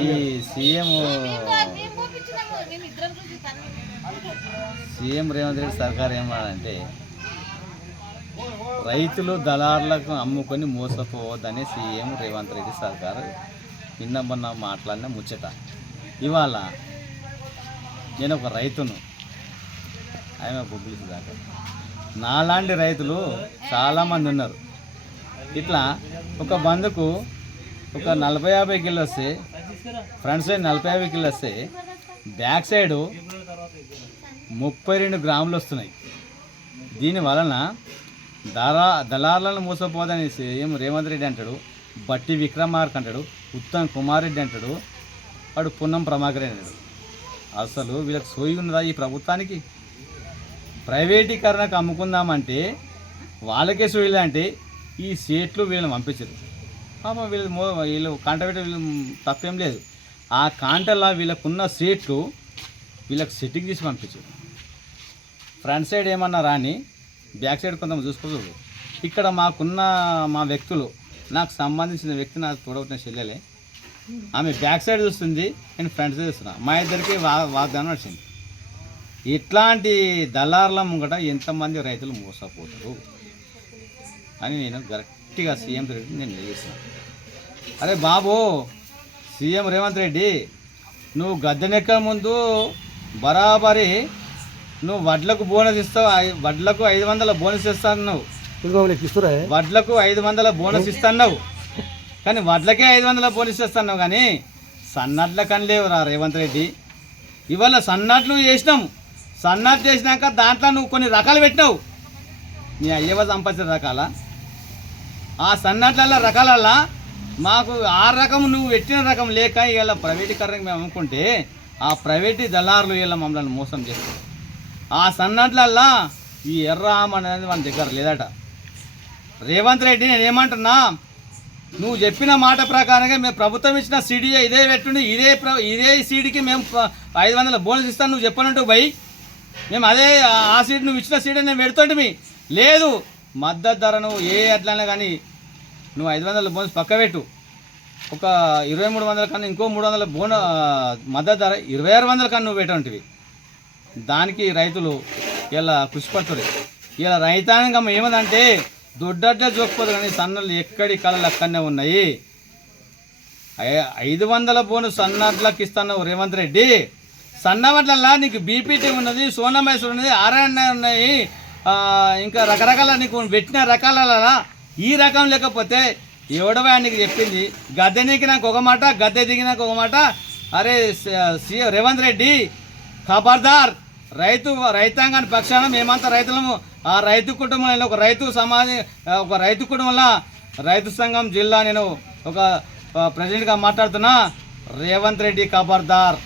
ఈ సీఎం రేవంత్ రెడ్డి సర్కార్ ఏమన్నాడంటే రైతులు దళారులకు అమ్ముకొని మోసపోవద్దని సీఎం రేవంత్ రెడ్డి సర్కారు నిన్న మొన్న మాట్లాడిన ముచ్చట. ఇవాళ నేను ఒక రైతును, ఆయన బొబ్బులిసి దాకా నాలాంటి రైతులు చాలామంది ఉన్నారు. ఇట్లా ఒక బందుకు ఒక 40-50 కిలో వస్తే, ఫ్రంట్ సైడ్ 40-50 కిలో వస్తే బ్యాక్ సైడు 32 గ్రాములు వస్తున్నాయి. దీని వలన దళారులను మోసపోదని సీఎం రేవంత్ రెడ్డి అంటాడు, బట్టి విక్రమార్క అంటాడు, ఉత్తమ్ కుమార్ రెడ్డి అంటాడు, వాడు పున్నం ప్రభాకర్ అంటాడు. అసలు వీళ్ళకి సోయి ఉన్నదా ఈ ప్రభుత్వానికి? ప్రైవేటీకరణకు అమ్ముకుందామంటే వాళ్ళకే సోయిలే అంటే ఈ సీట్లు వీళ్ళని పంపించరు. పాపం వీళ్ళు కాంట పెట్టి వీళ్ళు తప్పేం లేదు. ఆ కాంటలా వీళ్ళకున్న సీట్లు వీళ్ళకి సెట్టింగ్ తీసి పంపించారు. ఫ్రంట్ సైడ్ ఏమన్నా రాని, బ్యాక్ సైడ్ కొంత చూసుకోవచ్చు. ఇక్కడ మా వ్యక్తులు, నాకు సంబంధించిన వ్యక్తి నాకు తోడవుతున్న చెల్లెలే, ఆమె బ్యాక్ సైడ్ చూస్తుంది, నేను ఫ్రంట్ సైడ్ చూస్తున్నా. మా ఇద్దరికి వాగ్దానం వచ్చింది. ఇట్లాంటి దళారుల ముంగట ఎంతమంది రైతులు మోసపోతారు అని నేను గట్టిగా సీఎం రెడ్డి నేను నిలదీస్తున్నాను. అరే బాబు సీఎం రేవంత్ రెడ్డి, నువ్వు గద్దెనెక్క ముందు బరాబరి నువ్వు వడ్లకు బోనస్ ఇస్తావు, వడ్లకు 500 బోనస్ ఇస్తాను, వడ్లకు 500 బోనస్ ఇస్తున్నావు. కానీ వడ్లకే 500 బోనస్ ఇస్తున్నావు, కానీ సన్నడ్ల కని లేవురా రేవంత్ రెడ్డి. ఇవాళ సన్నట్లు చేసినాము, సన్నట్లు చేసినాక దాంట్లో నువ్వు కొన్ని రకాలు పెట్టినావు. నీ అయ్యవ సంపాదించిన రకాల ఆ సన్నట్ల రకాలల్లా మాకు ఆ రకం నువ్వు పెట్టిన రకం లేక ఇవాళ ప్రైవేటీకరణకు మేము అమ్ముకుంటే ఆ ప్రైవేటీ దళారులు ఇలా మమ్మల్ని మోసం చేస్తారు. ఆ సన్నట్లల్లా ఈ ఎర్రామ అనేది మన దగ్గర లేదట. రేవంత్ రెడ్డి నేనేమంటున్నా, నువ్వు చెప్పిన మాట ప్రకారంగా మేము ప్రభుత్వం ఇచ్చిన సీడీ ఇదే పెట్టుండి ఇదే సీడీకి మేము 500 బోనస్ ఇస్తాను నువ్వు చెప్పనంటూ పోయి మేము అదే ఆ సీడ్ నువ్వు ఇచ్చిన సీడీ నేను పెడుతుంటే లేదు, మద్దతు ధర నువ్వు ఏ అట్లనే కానీ నువ్వు 500 బోనస్ పక్క పెట్టు, ఒక 2300 కన్నా ఇంకో 300 మద్దతు ధర 2600 కన్నా నువ్వు పెట్టంటివి. దానికి రైతులు ఇలా కృషి పడుతుంది. ఇలా రైతాంగం ఏమదంటే దొడ్డడ్డ జోకపోదు, కానీ సన్నలు ఎక్కడి కళలు అక్కడనే ఉన్నాయి. 500 బోనస్ సన్నట్లకు ఇస్తున్నావు రేవంత్ రెడ్డి. సన్నవట్లల్లా నీకు బీపీటీ ఉన్నది, సోనమైసూర్ ఉన్నది, ఆర్ఎన్ఏ ఉన్నాయి, ఇంకా రకరకాల నీకు పెట్టిన రకాల ఈ రకం లేకపోతే ఎవడవా నీకు చెప్పింది? గద్దె నీకినాక ఒక మాట, గద్దె దిగినాక ఒక మాట. అరే రేవంత్ రెడ్డి ఖబర్దార్, రైతాంగాన్ని పక్షాన మేమంతా రైతులము. ఆ రైతు కుటుంబంలో ఒక రైతు కుటుంబంలో రైతు సంఘం జిల్లా నేను ఒక ప్రెసిడెంట్గా మాట్లాడుతున్నా. రేవంత్ రెడ్డి ఖబర్దార్.